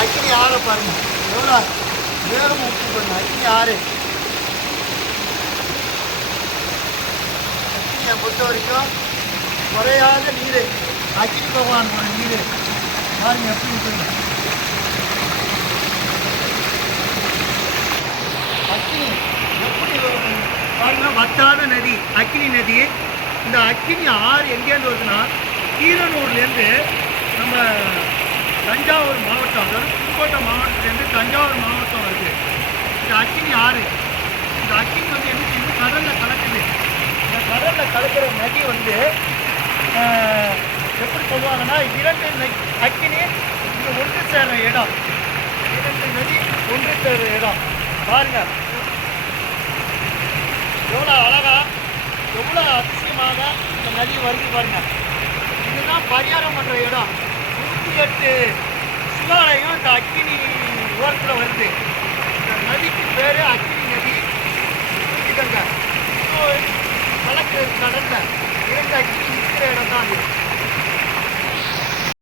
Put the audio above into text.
அக்கினி ஆற பாருங்க. எவ்வளோ மேலும் முக்கி பாருங்க. அக்கினி ஆறு. அக்கினியை பொறுத்த வரைக்கும் குறையாத நீர். அக்கினி பகவானோட நீர். பாருங்க எப்படி இருக்குங்க அக்கினி எப்படி பாருங்க. வத்தாத நதி அக்கினி நதி இந்த அக்கினி ஆறு எங்கேருந்து வருதுன்னா கீரனூர்லேருந்து நம்ம தஞ்சாவூர் மாவட்டம் அதாவது புதுக்கோட்டை மாவட்டத்திலேருந்து தஞ்சாவூர் மாவட்டம் வருது. இந்த அக்கினி ஆறு. இந்த அக்கினி வந்து எப்படி செய்யுது? கடலில் கலக்குது. இந்த கடலில் கலக்கிற நதி வந்து எப்படி சொல்லுவாங்கன்னா இரண்டு ந- அக்கினி இங்கே ஒன்று சேர்ற இடம். இரண்டு நதி ஒன்று சேர்ற இடம். பாருங்க. எவ்வளோ அழகா எவ்வளோ அதிசயமாக இந்த நதி வருது பாருங்க. இதுதான் பரிகாரம் பண்ணுற இடம். கட்டு சிவாலயம் இந்த அக்கினி ஓரத்தில் வருது. இந்த நதிக்கு பேர் அக்கினி